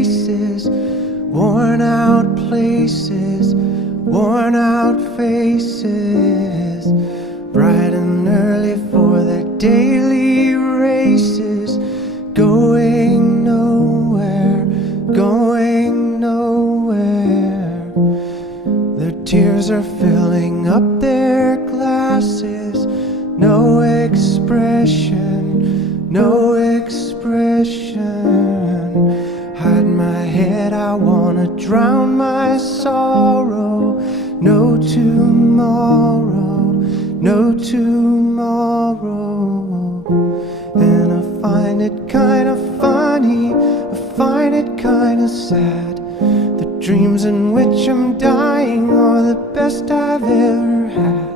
faces, worn out places, worn out faces, bright and early for their daily races, going nowhere, going nowhere. Their tears are filling up their glasses, no expression, no expression. Hide my head, I wanna drown my sorrow. No tomorrow, no tomorrow. And I find it kinda funny, I find it kinda sad. The dreams in which I'm dying are the best I've ever had.